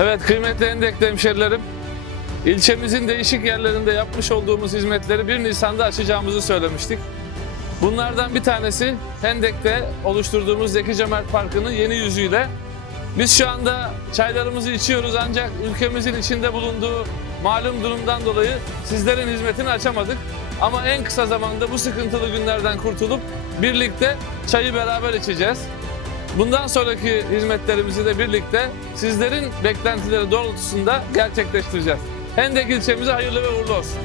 Kıymetli Hendekli hemşerilerim, ilçemizin değişik yerlerinde yapmış olduğumuz hizmetleri 1 Nisan'da açacağımızı söylemiştik. Bunlardan bir tanesi Hendek'te oluşturduğumuz Zeki Cemal Parkı'nın yeni yüzüyle. Biz şu anda çaylarımızı içiyoruz ancak ülkemizin içinde bulunduğu malum durumdan dolayı sizlerin hizmetini açamadık. Ama en kısa zamanda bu sıkıntılı günlerden kurtulup birlikte çayı beraber içeceğiz. Bundan sonraki hizmetlerimizi de birlikte sizlerin beklentileri doğrultusunda gerçekleştireceğiz. Hendek ilçemize hayırlı ve uğurlu olsun.